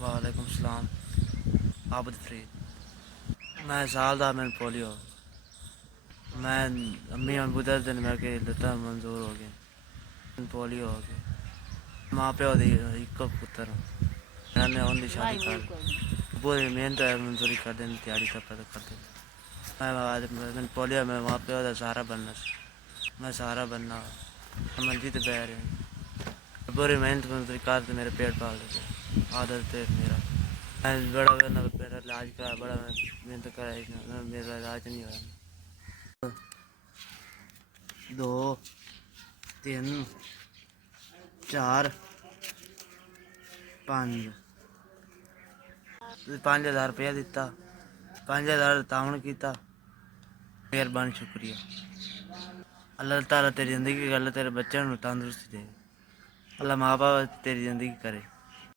वालेकुम सलाम। आबद फरीद। मैं साल दा मैंने पोलियो मैं अम्मी अबू दस दिन मैं के लता मंजूर हो गए पोलियो हो गए माँ प्यो दी इको पुत्र मैंने उनकी शादी कर पूरी मेहनत मंजूरी कर देनी तैयारी कर दे मैं पोलियो में माँ प्यो का सहारा बनना मैं सहारा बनना मंजी तो बह रहे पूरी मेहनत मंजूरी कर मेरे पेट पाल देते आदत है मेरा मैं बड़ा मेरा इलाज करा बड़ा मेहनत कराई मेरा इलाज नहीं हुआ दो तीन चार पाँच 5,000 रुपया दिता 5,000 तावन किया मेहरबानी शुक्रिया अल्लाह ताला तेरी ज़िंदगी अल्लाह तेरे बच्चों को तंदुरुस्ती दे अल्लाह माँ बाप तेरी ज़िंदगी करे।